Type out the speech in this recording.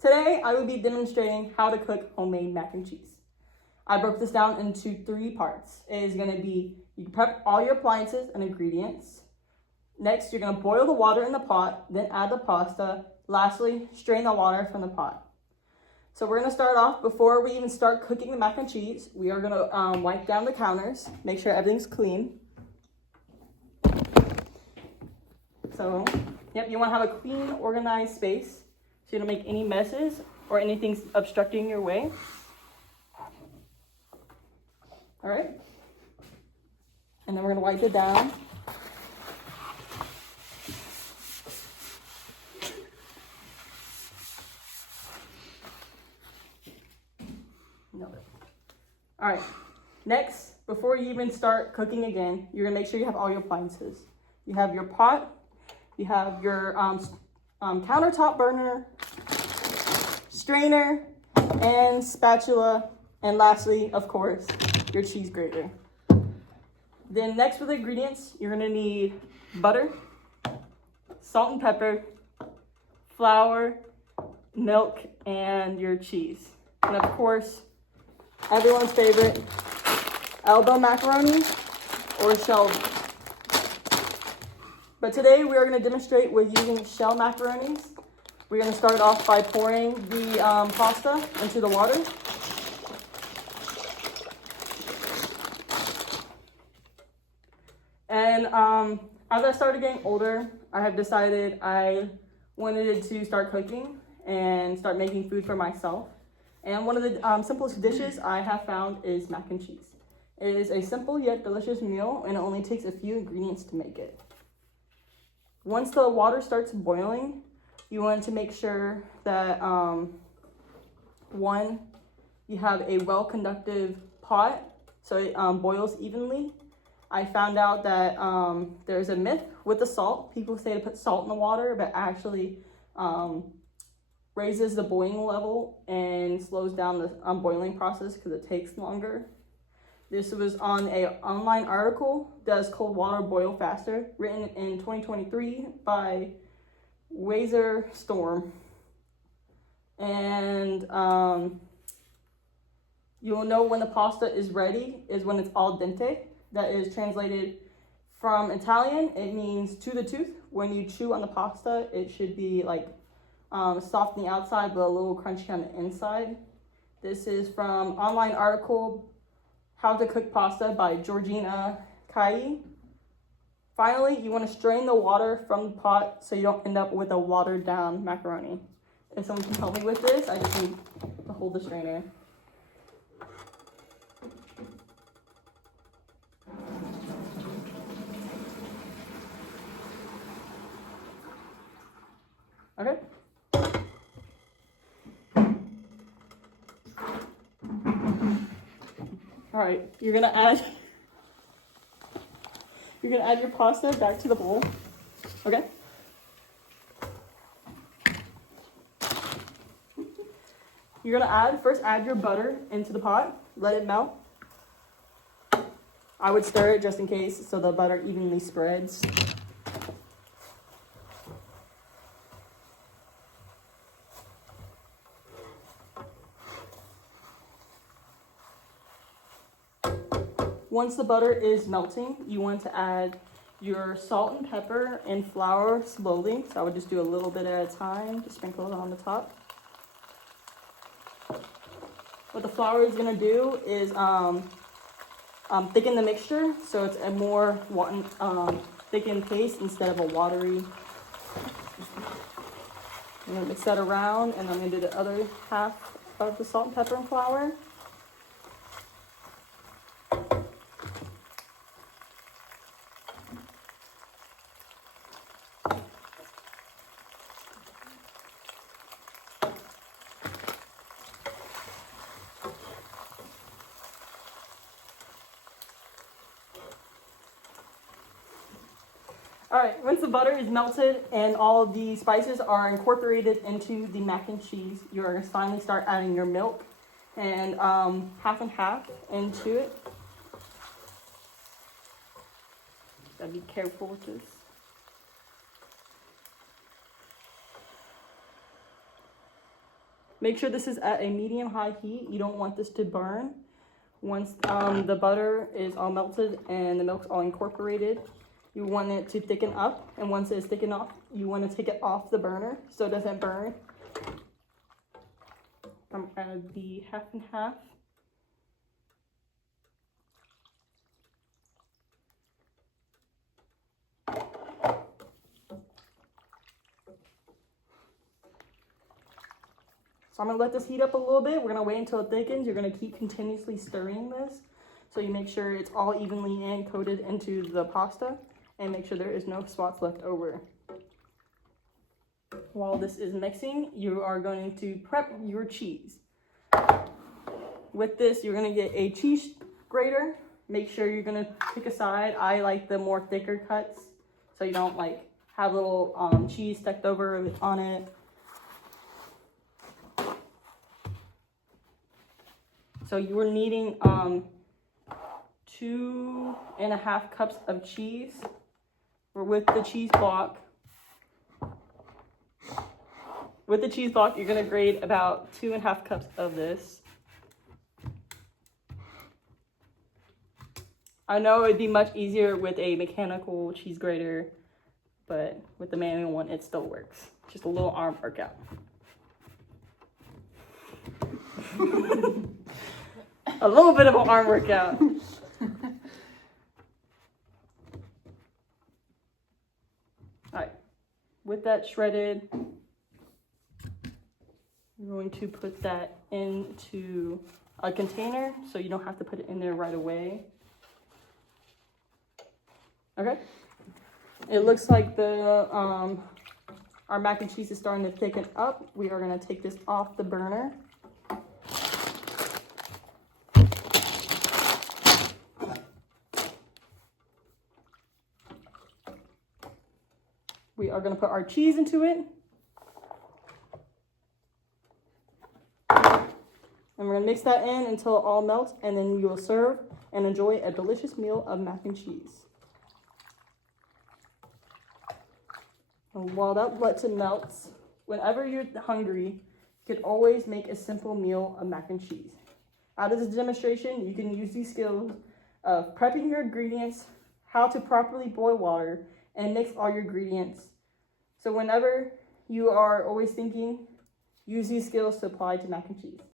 Today, I will be demonstrating how to cook homemade mac and cheese. I broke this down into 3 parts. It is going to be, you can prep all your appliances and ingredients. Next, you're going to boil the water in the pot, then add the pasta. Lastly, strain the water from the pot. So we're going to start off, before we even start cooking the mac and cheese, we are going to wipe down the counters, make sure everything's clean. So, yep, you want to have a clean, organized space so you don't make any messes or anything obstructing your way. All right. And then we're going to wipe it down. No. All right. Next, before you even start cooking again, you're going to make sure you have all your appliances. You have your pot. You have your countertop burner, strainer, and spatula, and lastly, of course, your cheese grater. Then next with the ingredients, you're gonna need butter, salt and pepper, flour, milk, and your cheese. And of course, everyone's favorite, elbow macaroni or shell. But today we are going to demonstrate with using shell macaronis. We're going to start off by pouring the pasta into the water. And as I started getting older, I have decided I wanted to start cooking and start making food for myself. And one of the simplest dishes I have found is mac and cheese. It is a simple yet delicious meal, and it only takes a few ingredients to make it. Once the water starts boiling, you want to make sure that, one, you have a well-conductive pot so it boils evenly. I found out that there's a myth with the salt. People say to put salt in the water, but actually raises the boiling level and slows down the boiling process because it takes longer. This was on an online article, Does Cold Water Boil Faster? Written in 2023 by Wazer Storm. And you'll know when the pasta is ready is when it's al dente. That is translated from Italian. It means to the tooth. When you chew on the pasta, it should be like soft on the outside, but a little crunchy on the inside. This is from online article, How to Cook Pasta by Georgina Kai. Finally, you want to strain the water from the pot so you don't end up with a watered down macaroni. If someone can help me with this, I just need to hold the strainer. Okay. All right, you're gonna add your pasta back to the bowl. Okay. You're gonna first add your butter into the pot. Let it melt. I would stir it just in case so the butter evenly spreads. Once the butter is melting, you want to add your salt and pepper and flour slowly. So I would just do a little bit at a time, just sprinkle it on the top. What the flour is going to do is thicken the mixture, so it's a more thickened paste instead of a watery. I'm going to mix that around, and I'm going to do the other half of the salt and pepper and flour. All right, once the butter is melted and all of the spices are incorporated into the mac and cheese, you are going to finally start adding your milk and half and half into it. Gotta be careful with this. Make sure this is at a medium-high heat. You don't want this to burn. Once the butter is all melted and the milk's all incorporated, you want it to thicken up. And once it's thickened up, you want to take it off the burner so it doesn't burn. I'm gonna add the half and half. So I'm gonna let this heat up a little bit. We're gonna wait until it thickens. You're gonna keep continuously stirring this so you make sure it's all evenly and coated into the pasta, and make sure there is no spots left over. While this is mixing, you are going to prep your cheese. With this, you're gonna get a cheese grater. Make sure you're gonna pick a side. I like the more thicker cuts, so you don't like have little cheese stuck over on it. So you are needing 2.5 cups of cheese. With the cheese block. With the cheese block, you're gonna grate about 2.5 cups of this. I know it'd be much easier with a mechanical cheese grater, but with the manual one, it still works. Just a little arm workout. A little bit of an arm workout. Alright, with that shredded, you're going to put that into a container so you don't have to put it in there right away. Okay, it looks like the our mac and cheese is starting to thicken up. We are going to take this off the burner. We are going to put our cheese into it. And we're going to mix that in until it all melts, and then you will serve and enjoy a delicious meal of mac and cheese. And while that lets it melt, whenever you're hungry, you can always make a simple meal of mac and cheese. Out of this demonstration, you can use these skills of prepping your ingredients, how to properly boil water, and mix all your ingredients. So whenever you are always thinking, use these skills to apply to mac and cheese.